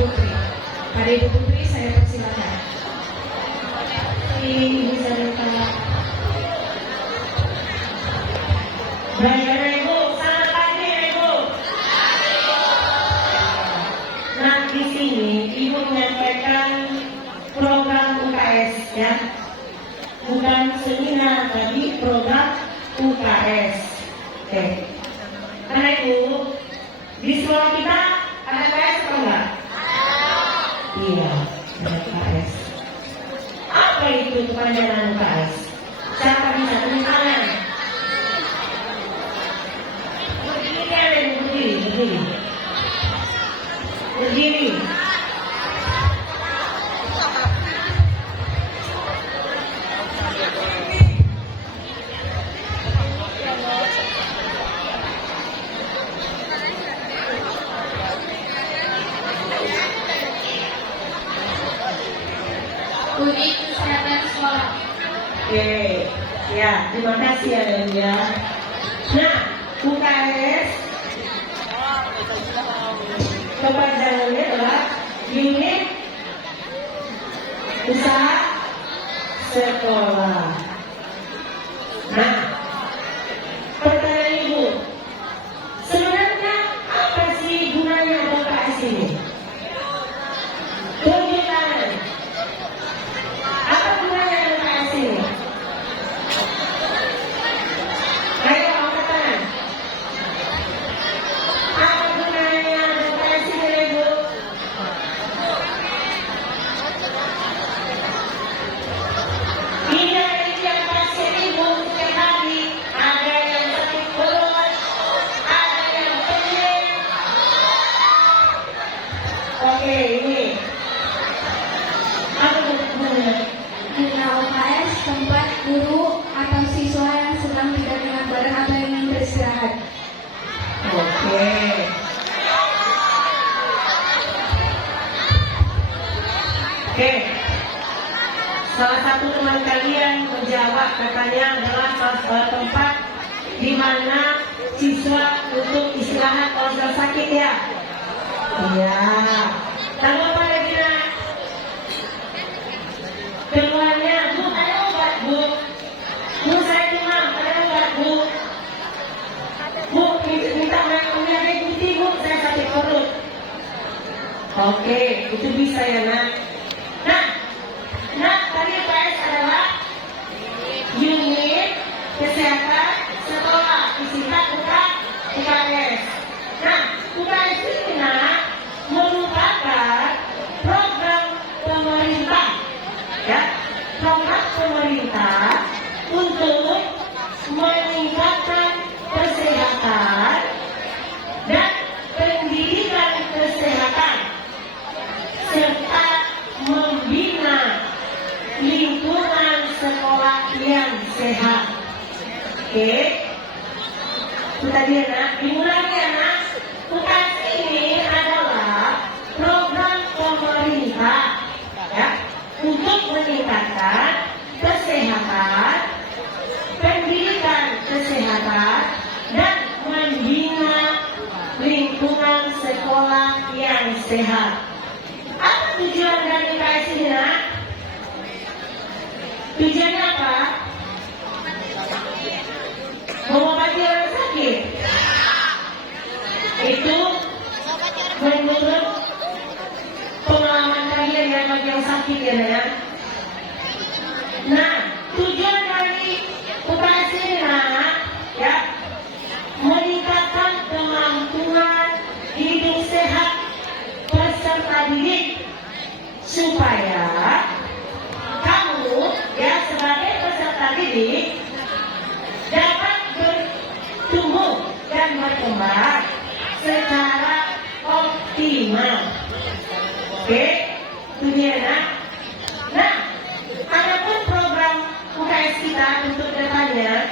Putri. Pada Ibu Putri saya persilakan. Ibu Zareta. Baik, Ibu, selamat pagi, Ibu. Nah, di sini Ibu menyampaikan program UKS ya, bukan seminar, tapi program UKS. Oke. Karena itu di sekolah kita ada UKS atau enggak? Iya, ada UKS. Apa itu kepanjangan UKS? Siapa bisa tulis tangan? Berdiri, ada yang berdiri. Berdiri. Unit Kesehatan Sekolah. Oke, ya terima kasih ya Ibu ya. Nah, UKS kepanjangannya adalah unit usaha sekolah. Nah, pertanyaan Ibu, sebenarnya apa sih gunanya UKS ini? Tunjuk tangan. Apa gunanya UKS ini? Ayo angkat tangan. Apa gunanya UKS ini, Ibu? Ini yang pasien Ibu setiap hari. Ada yang sakit perut, ada yang penyakit. Oke, ini. Apa gunanya? Guna UKS tempat guru atau siswa yang sedang tidak enak badan atau yang ingin beristirahat. Oke. Oke. Salah satu teman kalian menjawab katanya adalah salah tempat di mana siswa untuk istirahat kalau sudah sakit ya. Iya. Lalu apa lagi nak? Keluarnya, Bu, ada obat, Bu. Bu, saya demam, ada obat, Bu. Bu, minta mengambil putih, Bu, saya sakit perut. Oke, itu bisa ya, nak. Nah, tadi UKS adalah unit kesehatan sekolah, disingkat UKS. Nah, UKS ini, nak, merupakan program pemerintah, ya, program pemerintah untuk meningkatkan kesehatan dan pendidikan kesehatan serta membina lingkungan sekolah yang sehat. Oke, itu tadi ya nak, dimulai ya nak. UKS ini adalah program pemerintah ya untuk meningkatkan kesehatan, pendidikan kesehatan dan membina lingkungan sekolah yang sehat. Apa tujuan dari UKS ini nak? Tujuannya apa? Mengobati orang sakit. Itu menurut pengalaman kalian yang bagi yang sakit ya nak. Nah, tujuan dari UKS ini nak, ya, meningkatkan kemampuan hidup sehat peserta didik supaya kamu ya sebagai peserta didik dapat bertumbuh dan berkembang secara optimal. Oke, itu dia nak. Nah, adapun program UKS kita untuk depannya,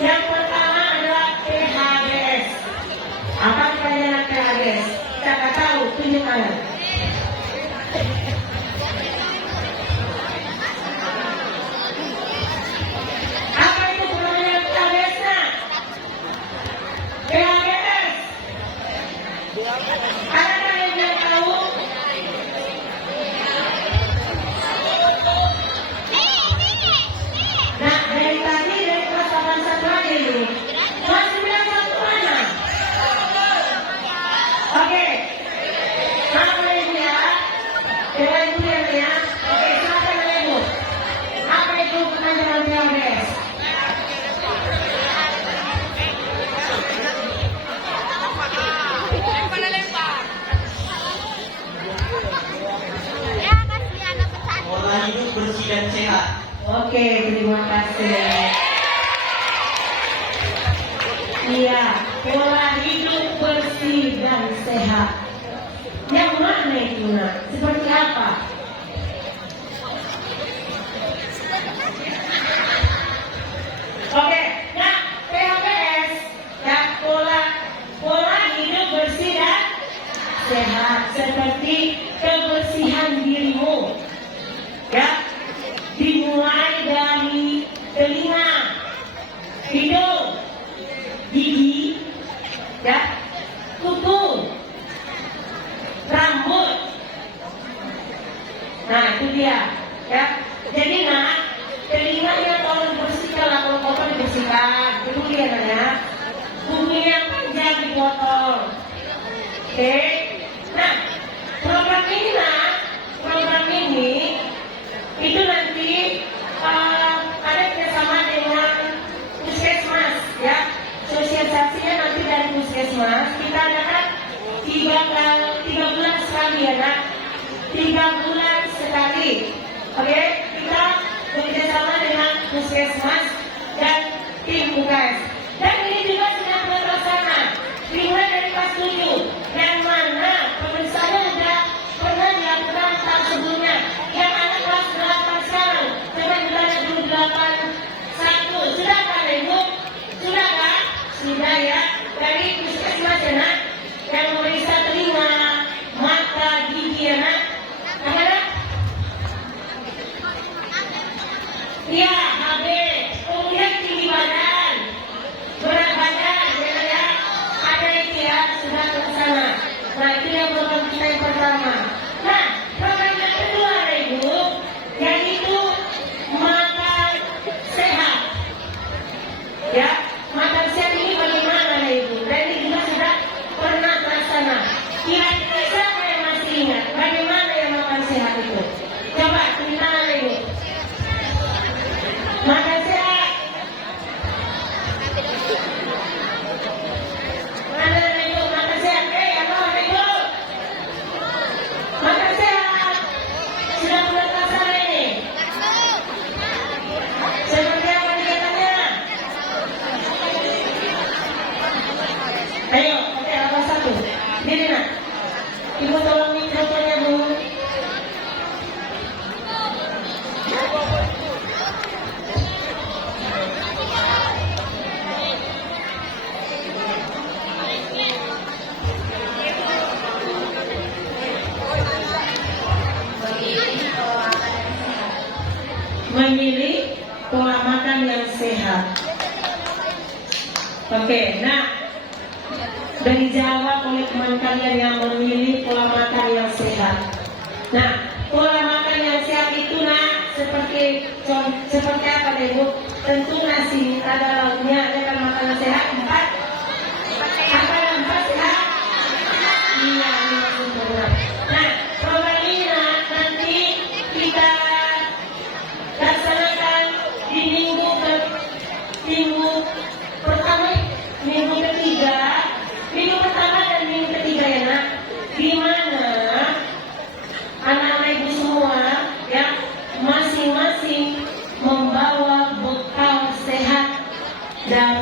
yang pertama adalah PHBS. Apa kepanjangan PHBS? Kita nggak tahu, tunjuk tangan. Apa itu kepanjangan PHBS? PHBS. Adakah yang tahu pola hidup bersih dan sehat. Oke, terima kasih. Iya, pola hidup bersih dan sehat. Yang mana itu, nak? Seperti apa? Oke, nah PHBS ya pola hidup bersih dan sehat seperti kebersihan dirimu, ya dimulai dari telinga, hidung, gigi, ya kuku, rambut. Nah itu dia, ya. Jadi nak telinganya tolong dibersihkan lah, kalau kotor dibersihkan. Dulu dia nanya, kukunya panjang dipotong. Oke. Nah program ini itu nanti ada kerjasama dengan puskesmas, ya. Sosialisasinya nanti dari puskesmas. Kita adakan 3 bulan sekali, ya nak. 3 bulan sekali. Oke, kita bekerjasama dengan puskesmas dan tim UKS. Dan ini juga sudah terlaksana. Dimulai dari kelas 7, yang mana pemeriksaannya sudah pernah dilakukan tahun sebelumnya. Yang anak kelas 8 sekarang, sampai bulan 8 sudah kan Ibu? Sudah kan? Sudah ya. Dari puskesmas ya nak, yang memeriksa telinga, mata, gigi ya nak. Apa nak? Iya, HB. Kemudian tinggi badan, berat badan, ya. Ada itu ya, sudah terlaksana. Nah itu yang program kita yang pertama. Nah program yang kedua Ibu, yaitu makan sehat. Ya, makan sehat ini bagaimana Ibu? Dan ini juga sudah pernah terlaksana. Kira-kira siapa yang masih ingat bagaimana yang makan sehat itu? Coba cerita Ibu. Makan sehat. Mana Ibu makan sehat? Halo Ibu. Makan sehat. Sudah pernah terlaksana ini? Seperti apa kegiatannya? Ayo, oke, apa satu? Diri nak. Ibu tolong mikrofonnya Bu. Memilih pola makan yang sehat. Oke, nah dari dijawab oleh teman kalian yang memilih pola makan yang sehat. Nah, pola makan yang sehat itu nak seperti apa deh Bu? Tentu nasi ada lauknya, ada kan makanan sehat 4. Apa yang 4 sehat? Iya, ini sempurna. Nah, program ini nanti kita laksanakan di minggu pertama, minggu pertama dan minggu ketiga ya nak, di mana anak-anak ibu semua ya masing-masing membawa bekal sehat dan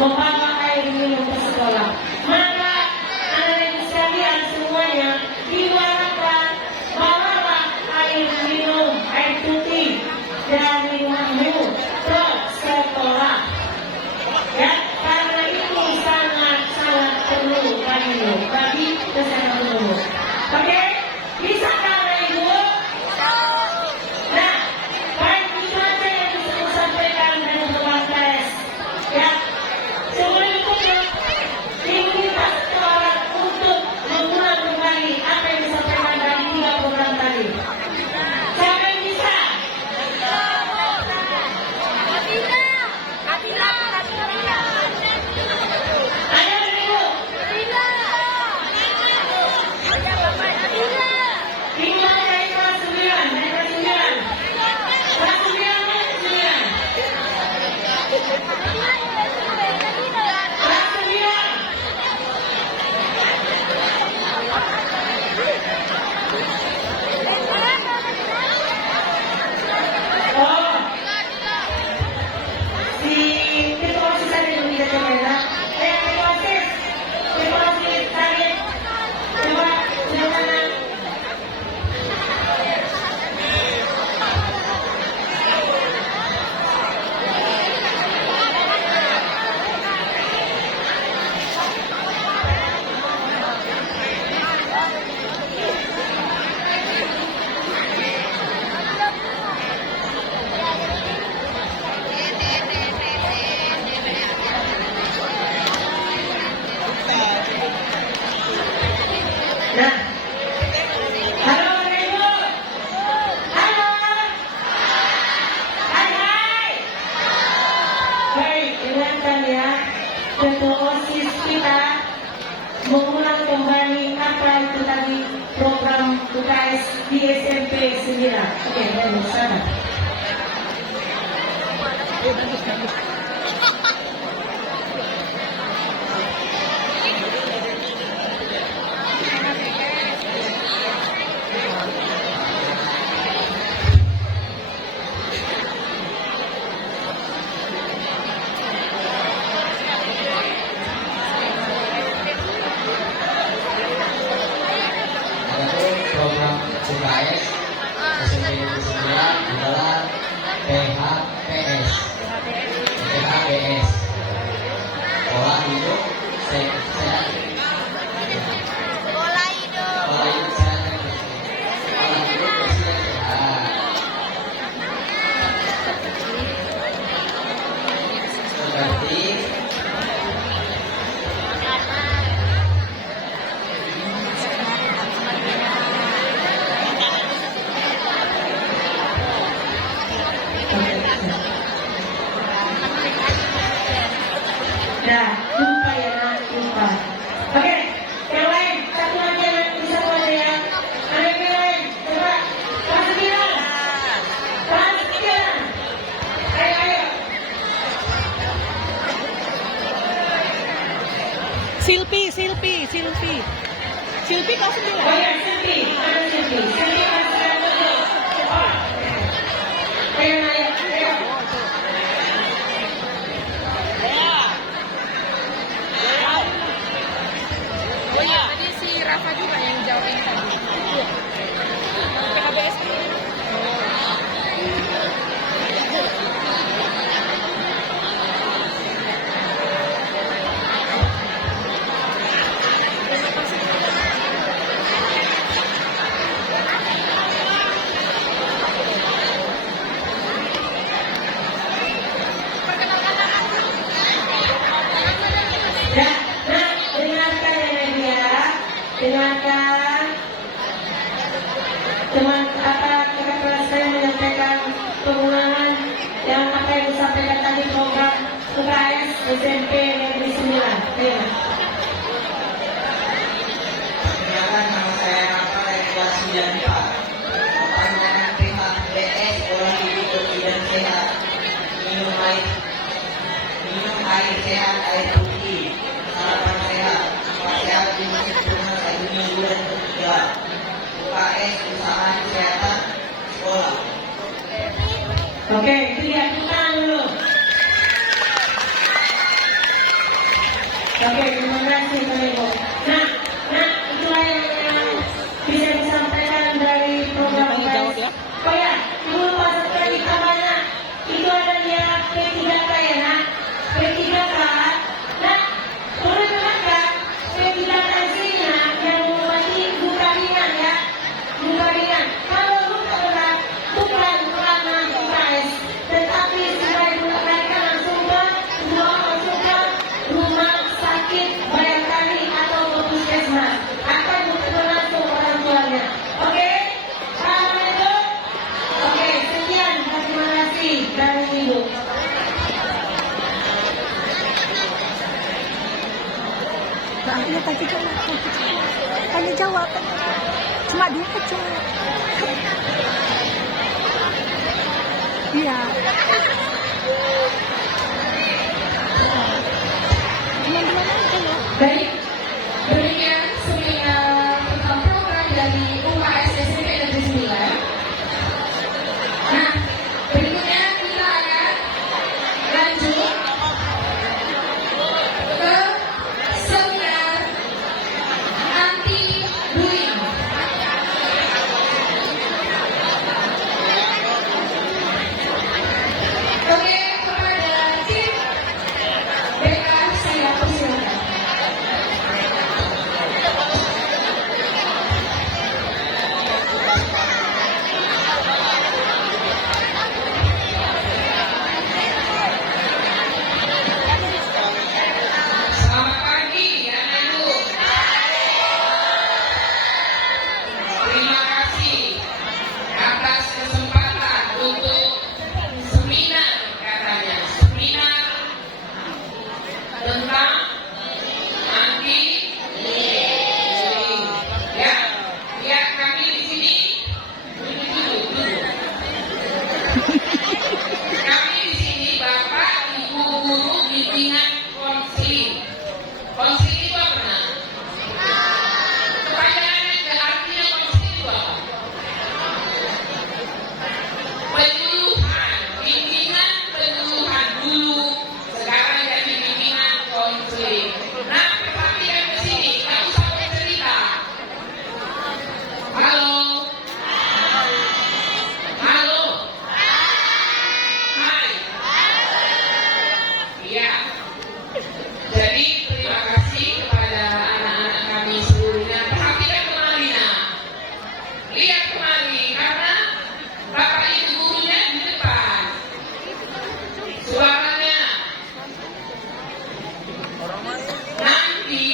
membawa air minum ke sekolah. Maka anak-anak sekalian semuanya diharapkan bawalah air minum, air putih dari rumahmu ke sekolah. Ya, karena itu sangat-sangat perlu bagi kesehatan tubuh. Oke, bisa kan Ibu? Nah, baik itu aja yang bisa saya sampaikan dari program tes. Ya, sebelum itu diminta seseorang untuk mengulang kembali apa yang disampaikan dari 3 program tadi. Siapa yang bisa? Ayo Ibu. 5 dari kelas 9, dari kelas 9. Kelas 9. Kelas 9. Oh, si ketua OSIS tadi belum kita coba ya. Ketua OSIS tadi coba silakan. Nah, halo Ibu. Halo. Hai. Baik, dengarkan ya. Ketua OSIS kita mengulang kembali apa itu tadi program UKS di SMP 9. Oke, dari sana. Adapun program UKS SMP Negeri 9 adalah PHPS. PHPS. Pola hidup sehat. Pola hidup sehat. Pola hidup bersih dan sehat. Seperti Nah, jumpa ya nak, jumpa. Oke, yang lain, satu lagi yang bisa boleh ya. Ada yang lain, coba. Kelas 9. Kelas 9. Ayo. Silpi kelas 9. Oh ya, Silvi. Mana Silvi? Silvi kelas 9 dulu. Oh. Ayo. Oh iya, tadi si Rafa juga yang jawab yang tadi. PHBS. Ya, nah, dengarkan ya media, dengarkan teman kakak kelas saya menyampaikan pengulangan yang apa yang disampaikan tadi program UKS SMP Negeri 9. Ayo. Perkenalkan, nama saya Rafa dari kelas 9 Perpanjangan PHBS pola hidup bersih dan sehat. Minum air sehat, air putih. Sarapan sehat. Sarapan sehat di masjid Tuhan 1 minggu dan ketiga. UKS usaha kesehatan sekolah. Oke, itu dia, tepuk tangan dulu. Oke, terima kasih Pak Ibu. Nah, itulah yang bisa disampaikan dari program PES. Oh ya, dulu pas lagi tambahnya itu adanya P3K ya, nah. P3K, nah, boleh dengarkan P3K isinya yang mengobati luka ringan ya, luka ringan. Kalau luka berat bukan karena UKS, tetapi supaya luka mereka langsung ke rumah sakit Bayangkari atau ke puskesmas akan bukan langsung orang tuanya. Oke, paham itu? Oke, sekian, terima kasih dari Ibu. Iya tadi kan tanya jawab cuma dia cuma iya teman-teman aja ya. Baik, demikian program dari UKS SMP Negeri 9. Nah, berikutnya kita akan lanjut ke seminar anti bullying. Oke, kepada tim BK saya persilakan. Selamat pagi ya Ibu. Terima kasih atas kesempatan untuk seminar katanya. Seminar tentang anti bullying. Ya, lihat kami di sini. Duduk. Kami di sini Bapak, Ibu guru bimbingan konseling. Konseling itu apa? Nah? Kepanjangannya artinya konseling itu apa? Penyuluhan, bimbingan penyuluhan dulu, sekarang jadi bimbingan konseling. Nah, perhatikan ke sini, nggak usah bercerita. Halo, halo, hai, iya. Jadi terima kasih kepada anak-anak kami seluruhnya. Perhatikan kemari, nah. Lihat kemari, karena Bapak Ibu gurunya di depan. Suaranya. Nanti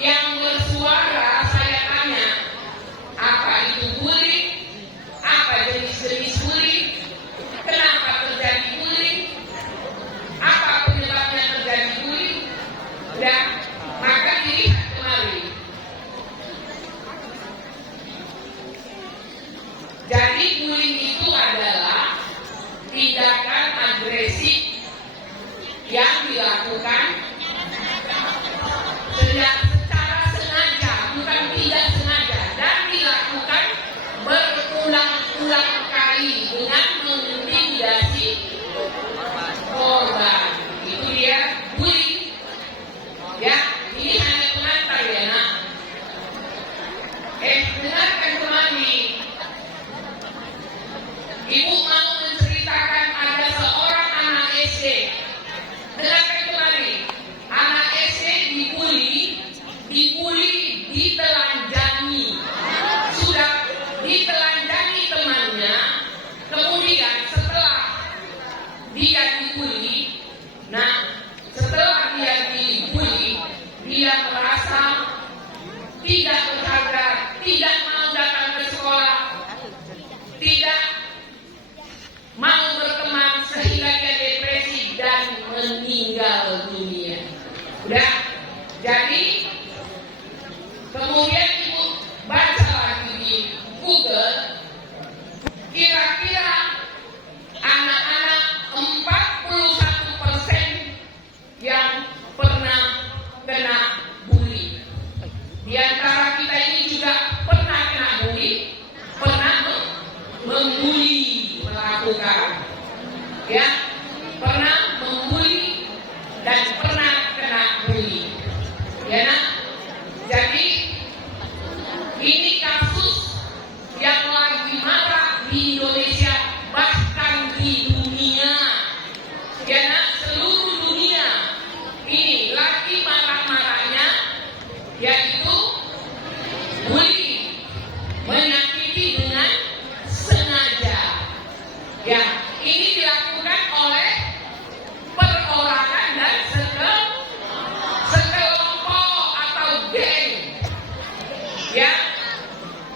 yang bersuara saya tanya, apa itu bullying? Apa jenis-jenis bullying? Kenapa terjadi bullying? Apa penyebabnya terjadi bullying? Dan maka dilihat kemari. Jadi bullying itu adalah tindakan agresif yang dilakukan secara sengaja, bukan tidak sengaja, dan dilakukan berulang-ulang kali dengan mengintimidasi korban. Itu dia bullying. Ya, ini hanya pengantar ya nak. Dengarkan kembali. Ibu mau menceritakan ada seorang anak SD. Dengarkan kembali. Anak SD dibully, ditelanjangi. Sudah ditelanjangi temannya. Kemudian setelah dia dibully, setelah dia dibully, dia merasa tidak berharga, tidak mau datang ke sekolah, tidak mau berteman sehingga dia depresi dan meninggal dunia. Udah, jadi kemudian ibu baca lagi di Google, kira-kira anak-anak 41% yang pernah kena bully. Di antara kita ini juga pernah kena bully, pernah membuli, melakukan, ya, pernah membuli dan pernah kena bully. lagi marah-marahnya, yaitu bully, menyakiti dengan sengaja. Ya, ini dilakukan oleh perorangan dan sekelompok atau geng. Ya,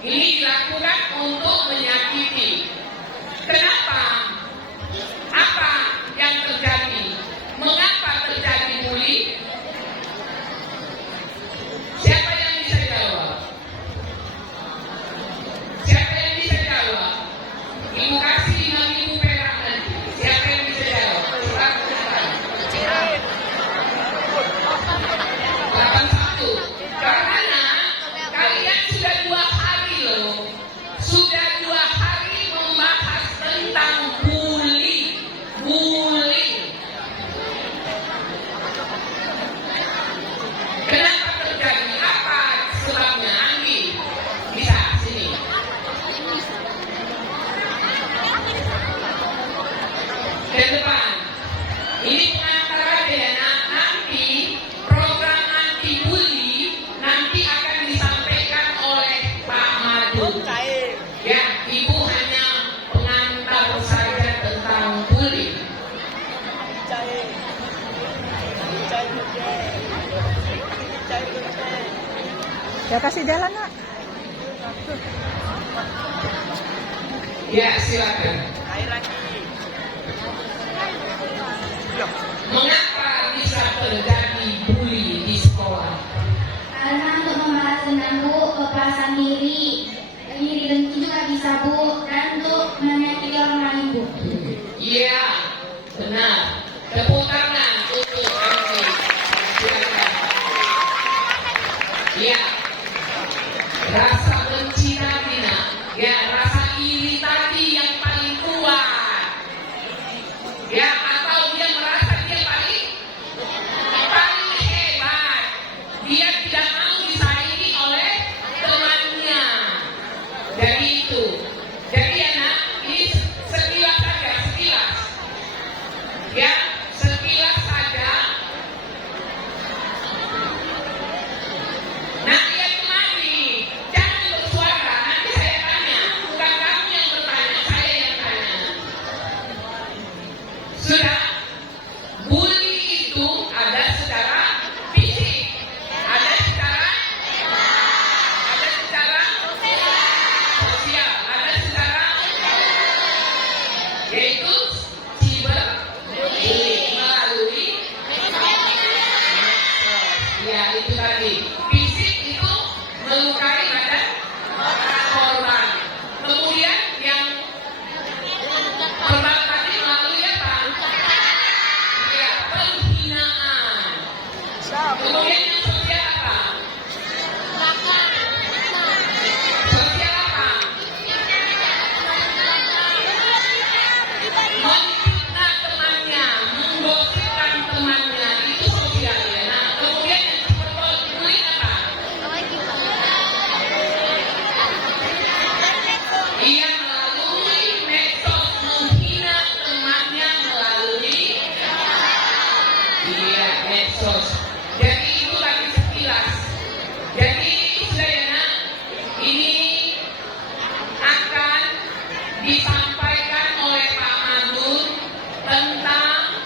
ini dilakukan untuk menyakiti. Kenapa? Apa yang terjadi? Mengapa terjadi bully? Siapa yang bisa jawab? Siapa yang bisa jawab? Ibu kasih 5.000 perak nanti. Siapa yang bisa jawab? Cepat. 81. Karena kalian sudah 2 hari loh. Sudah 2 hari membahas tentang bully. Kenapa terjadi? Apa sebabnya? Anggi, bisa sini. Ke depan. Ini pengantar aja ya. Nanti program anti bully nanti akan disampaikan oleh Pak Madu. Ya, Ibu hanya pengantar saja tentang bully. Ya kasih jalan nak. Ya, silakan. Mengapa bisa terjadi bully di sekolah? Karena untuk membahas tentang Bu, kepuasan diri benci juga bisa Bu, dan untuk menyakiti orang lain Bu. Iya, benar. Tepuk tangan untuk Anggi. Silakan. Iya. Rasa benci tadi nak, ya rasa iri tadi yang paling kuat. Ya, atau dia merasa dia paling hebat. Dia tidak mau disaingi oleh temannya. Jadi itu. Jadi ya nak, ini sekilas saja, sekilas. Ya, sekilas saja. Nah, lihat kemari. Jangan bersuara. Nanti saya tanya. Bukan kamu yang bertanya, saya yang tanya. Sudah? Bully itu ada secara fisik, ada secara sosial, ada secara yaitu cyberbullying melalui ya itu tadi. Fisik itu melukai badan korban. Kemudian yang korban tadi melalui apa? Ya, penghinaan. Kemudian yang sosial apa? Sosial apa? Menfitnah temannya, menggosipkan temannya, itu sosial ya. Nah, kemudian yang cyberbullying apa? Ia melalui medsos menghina temannya melalui medsos. Jadi itu lagi sekilas. Jadi Sudayana, ini akan disampaikan oleh Pak Magun tentang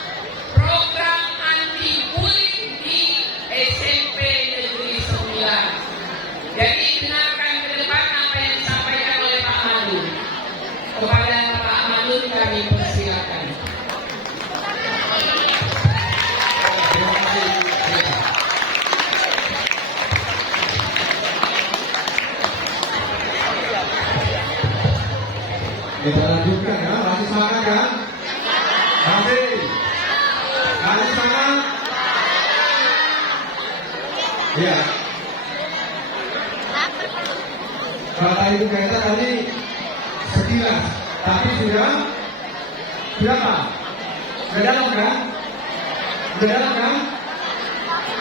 program anti bullying di SMP Negeri 9. Jadi dengarkan ke depan apa yang disampaikan oleh Pak Magun. Kepada Pak Magun kami persilakan. Kita lanjutkan ya, masih semangat kan? Masih semangat? Ya. Kata Ibu Kata tadi sekilas, tapi sudah berapa? Sudah dalam kan? Sudah dalam kan?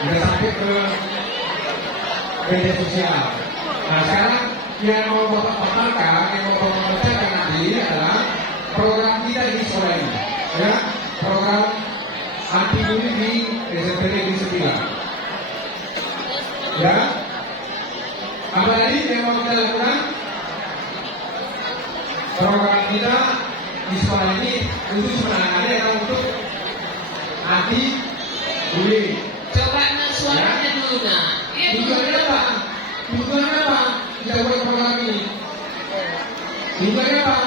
Sudah sampai ke media sosial. Nah sekarang yang mau bapak-bapak, yang mau bapak-bapak nanti adalah program kita di sekolah ini, ya, program anti bullying di SMP Negeri 9. Ya. Apa tadi yang mau kita lakukan? Program kita di sekolah ini khusus menangani atau untuk anti bullying. Coba nak suaranya dulu nak. Iya dulu. Tujuannya apa? Tujuannya apa? Kita buat program ini. Tujuannya apa?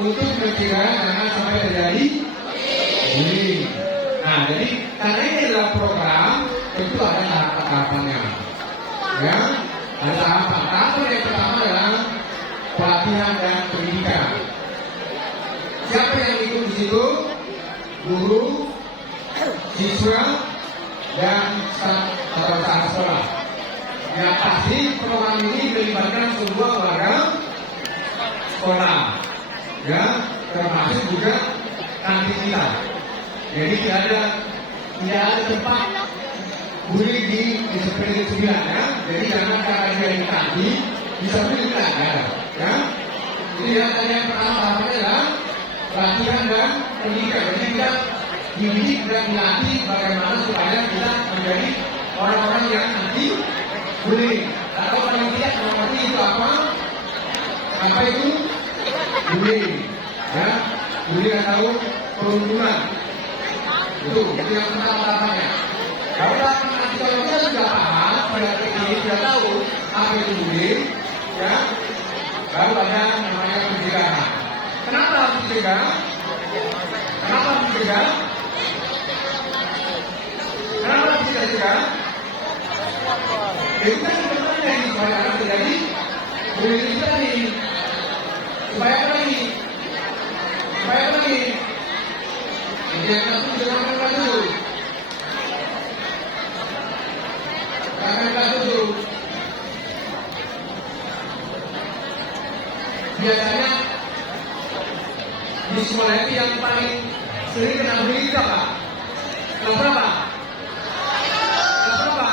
Untuk mencegah jangan sampai terjadi bullying. Nah, jadi karena ini adalah program, tentu ada tahapan-tahapannya. Ya, ada tahapan. Tahapan yang pertama adalah pelatihan dan pendidikan. Siapa yang ikut di situ? Guru, siswa, dan staf atau staf sekolah. Yang pasti program ini melibatkan semua warga sekolah, ya, termasuk juga kantin kita. Jadi tidak ada tempat bullying di seperti 9, ya. Jadi jangan karena dia di kantin bisa bullying kan, ya. Jadi yang pertama adalah pelatihan dan pendidikan. Jadi kita dididik dan dilatih bagaimana supaya kita menjadi orang-orang yang anti bullying. Atau paling tidak mengerti itu apa? Apa itu bullying? Ya, bullying atau perundungan. Itu yang pertama tahapannya. Kalau kita sudah paham, pada ini sudah tahu apa itu bullying, ya, baru ada namanya pencegahan. Kenapa harus dicegah? Kenapa harus dicegah? Kenapa harus dicegah? Itu kan sebenarnya supaya akan terjadi bullying itu tadi. Supaya apa lagi? Supaya apa lagi? Yang satu jangan kelas dulu. Jangan kelas dulu. Biasanya di sekolah itu yang paling sering kena bullying siapa? Kelas berapa? Kelas berapa?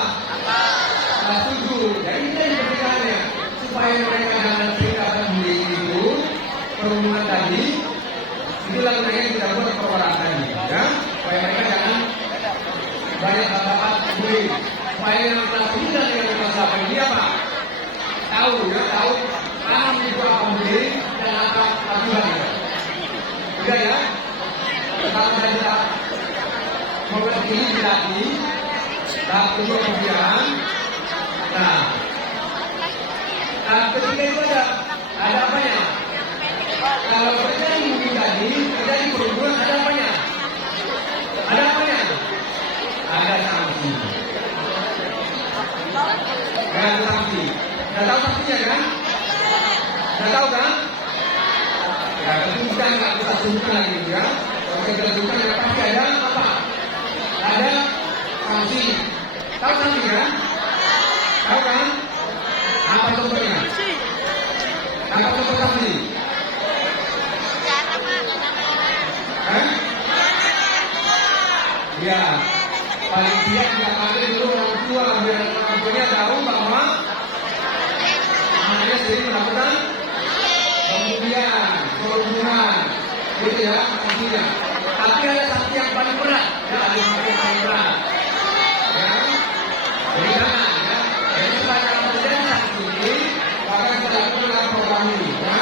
Kelas 7. Jadi ini pencegahannya supaya mereka jangan tidak bullying itu, perundungan tadi. Itulah gunanya kita buat program tadi, ya, supaya mereka jangan banyak dapat bullying. Supaya yang kelas 9 dan yang kelas 8 ini apa? Tahu, ya, tahu, paham itu apa bullying dan apa aturannya. Udah ya, kalau kita program ini dilatih, tahap kedua kemudian, nah, tahap ketiga itu ada apanya? Kalau terjadi bullying tadi, terjadi perundungan, ada apanya? Ada apanya? Ada sanksi. Ada sanksi. Tidak tahu sanksinya kan? Tidak tahu kan? Ya, tentu kita nggak bisa sebutkan lagi, ya. Kalau kita sebutkan, ya pasti ada apa? Ada sanksi. Tahu sanksi kan? Tahu kan? Apa contohnya? Apa contoh sanksi? Ya, paling tidak kita panggil dulu orang tua biar orang tuanya tahu bahwa anaknya sendiri melakukan kemudian perundungan, gitu ya, sanksinya. Tapi ada sanksi yang paling berat, ya, ada sanksi yang paling berat, ya. Jadi jangan, ya. Jadi supaya kalau terjadi sanksi ini, maka kita lakukan dalam program ini, ya.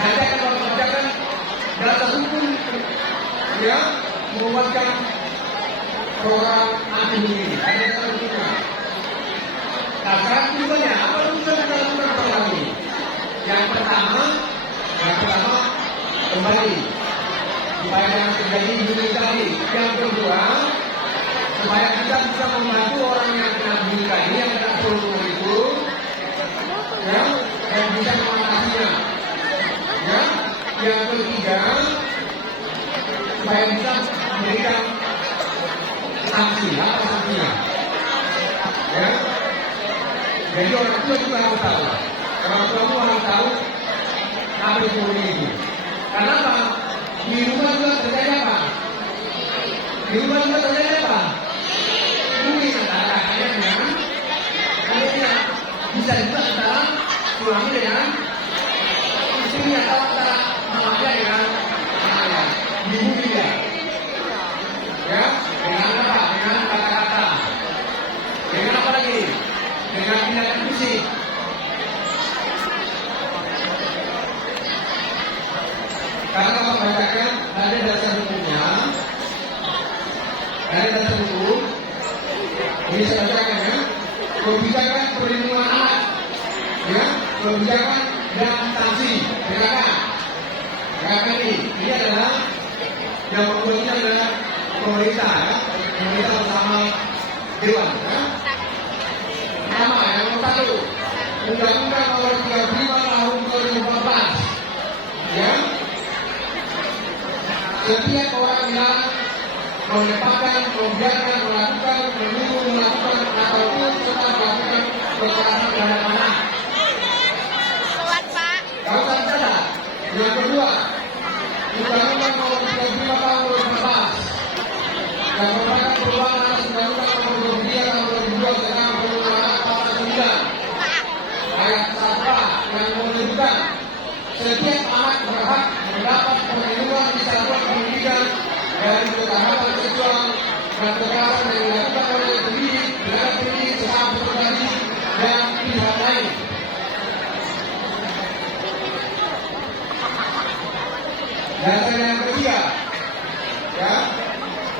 Nanti akan mengerjakan data hukum, ya, membuatkan program anti bullying. Ada data hukumnya. Nah, sekarang tujuannya apa tujuan kita lakukan program ini? Yang pertama kembali supaya jangan terjadi bullying tadi. Yang kedua, supaya kita bisa membantu orang yang kena bullying tadi, yang kena perundungan itu, ya, dan bisa mengatasinya. Ya, yang ketiga, supaya bisa memberikan sanksi, apa sanksinya? Ya, jadi orang tua juga harus tahu. Orang tua harus tahu apa itu bullying itu. Karena apa? Di rumah juga terjadi apa? Di rumah juga terjadi apa? Bullying antara ayahnya, anaknya, bisa juga antara suami dengan istrinya, atau antara mamanya dengan anaknya, ibu dia, ya, dengan apa? Dengan kata-kata, dengan apa Ini saya bacakan ya. Kebijakan perlindungan anak, ya, kebijakan dan sanksi PKK ini adalah yang membuatnya adalah pemerintah, ya, pemerintah bersama dewan. Ya. Pertama, yang nomor 1, Undang-Undang Nomor 35 Tahun 2014. Ya, setiap orang yang menempatkan, membiarkan, melakukan, menyuruh melakukan ataupun tetap melakukan kekerasan terhadap anak. Catatan catat. Yang kedua, Undang-Undang Nomor 35 Tahun 2014 yang merupakan perubahan atas Undang-Undang Nomor 23 Tahun 2002 tentang perlindungan anak pasal 9 ayat 1 yang menyebutkan setiap anak berhak mendapat perlindungan di satuan pendidikan dari kekerasan seksual dan kekerasan yang dilakukan oleh pendidik, tenaga pendidik, sesama pribadi dan pihak lain. Dan yang ketiga, ya,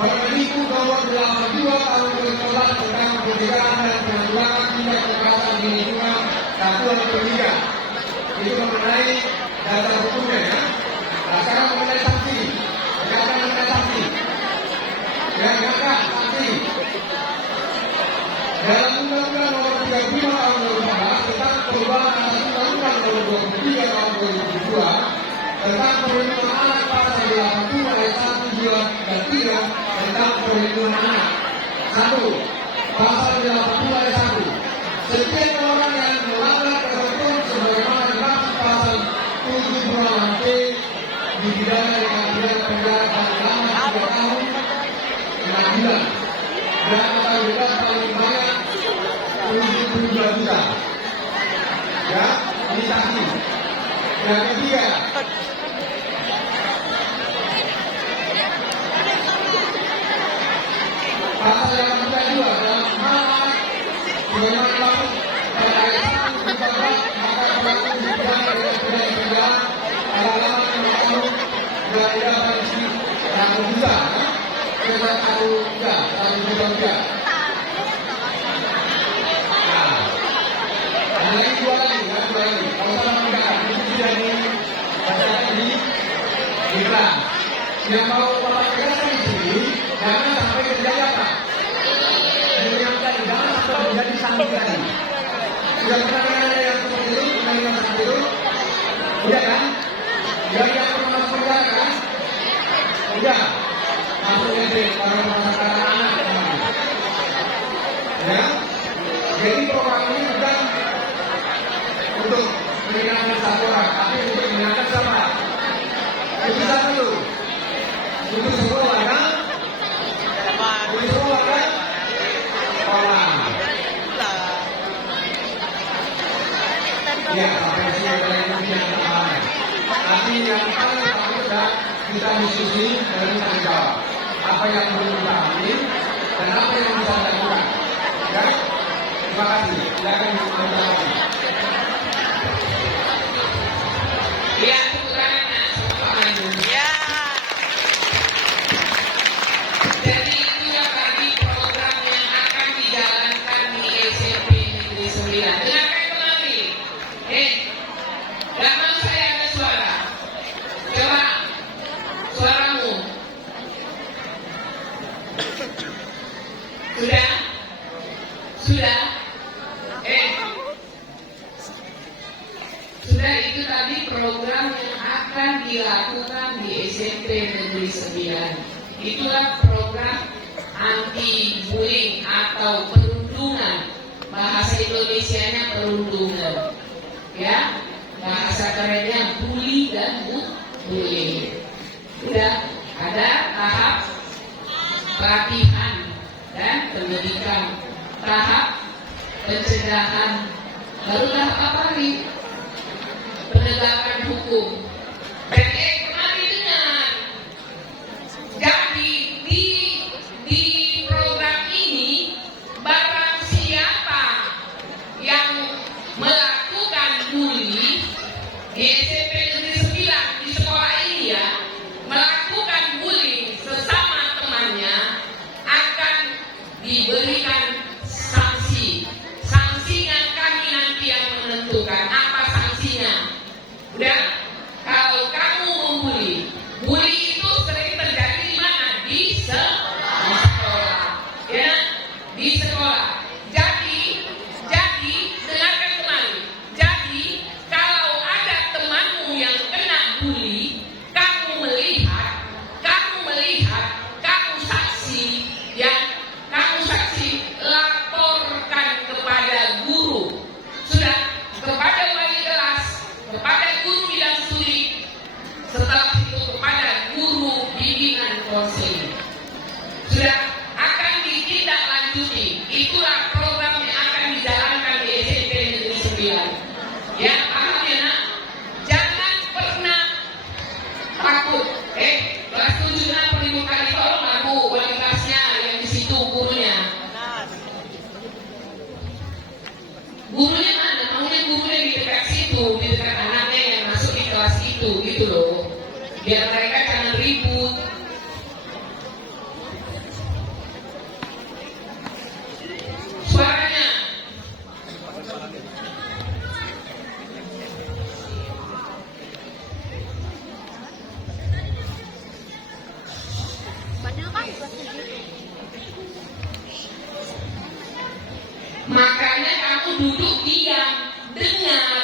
Permendikbud Nomor 82 Tahun 2014 tentang pencegahan dan penanggulangan tindak kekerasan di lingkungan satuan pendidikan. Itu mengenai dasar hukumnya, ya. Nah, sekarang mengenai sanksi. Berkaitan mengenai sanksi. Yang ingatkan sanksi. Dalam Undang-Undang Nomor 35 Tahun 2014 tentang perubahan atas Undang-Undang Nomor 23 Tahun 2002 tentang perlindungan anak pasal 87 ayat 1, 2, dan 3 tentang perlindungan anak. 1. Pasal 80 ayat 1. Setiap orang yang melanggar ketentuan sebagaimana dimaksud pasal 72 dipidana dengan pidana penjara paling lama 3 tahun 6 bulan dan atau denda paling banyak 72 juta. Ya, ini sanksi. Yang ketiga, pasal yang kedua dalam hal sebagaimana dimaksud pada ayat 1 maka pelaku dipidana dengan pidana penjara paling lama 5 tahun dan denda paling sedikit 1 juta. Dengan 1 juta, 1 juta rupiah. Nah, ada lagi dua lagi. Kalau salah penegakan itu sudah dibacakan di iklan. Yang mau bapak tegaskan di sini, jangan sampai terjadi apa? Yang tadi, jangan sampai terjadi sanksi tadi. Sudah pernah ada yang seperti itu, yang seperti itu? Udah kan? Yang pernah masuk penjara kan? Udah. Masuk SD, para masyarakat anak. Ya? Jadi program ini bukan untuk menyenangkan satu orang, tapi untuk menyenangkan siapa? Itu siapa dulu? Untuk semua warga? Untuk semua warga? Orang. Ya, sampai di sini ada yang tambahan. Nanti yang paling utama sudah kita diskusi dan kita jawab apa yang perlu kita ambil dan apa yang bisa kita lakukan. Ya, terima kasih. Silakan menjawab. Ya, tepuk tangan Pak Maju. Ya. Jadi itulah tadi program yang akan dijalankan di SMP Negeri 9. Dengarkan kembali. Gak mau saya ada suara. Coba suaramu. Sudah? Sudah? Sudah, itu tadi program yang akan dilakukan di SMP Negeri 9. Itulah program anti bullying atau perundungan. Bahasa Indonesianya perundungan. Ya, bahasa kerennya bully dan bullying. Sudah ada tahap pelatihan dan pendidikan, tahap pencegahan, baru tahap apa lagi? Penegakan hukum. Dan kemarin dengar. Jadi di program ini barang siapa yang melakukan bully di SMP Negeri 9 di sekolah ini ya, melakukan bullying sesama temannya akan diberikan nanti. Itulah program yang akan dijalankan di SMP Negeri 9. Ya, paham ya nak? Jangan pernah takut. Kelas 7 nak perlu kali tolong aku wali kelasnya yang di situ gurunya. Gurunya mana? Maunya gurunya di dekat situ, di dekat anaknya yang masuk di kelas itu, gitu loh. Biar mereka jangan ribut. Suaranya. Makanya kamu duduk diam, dengar.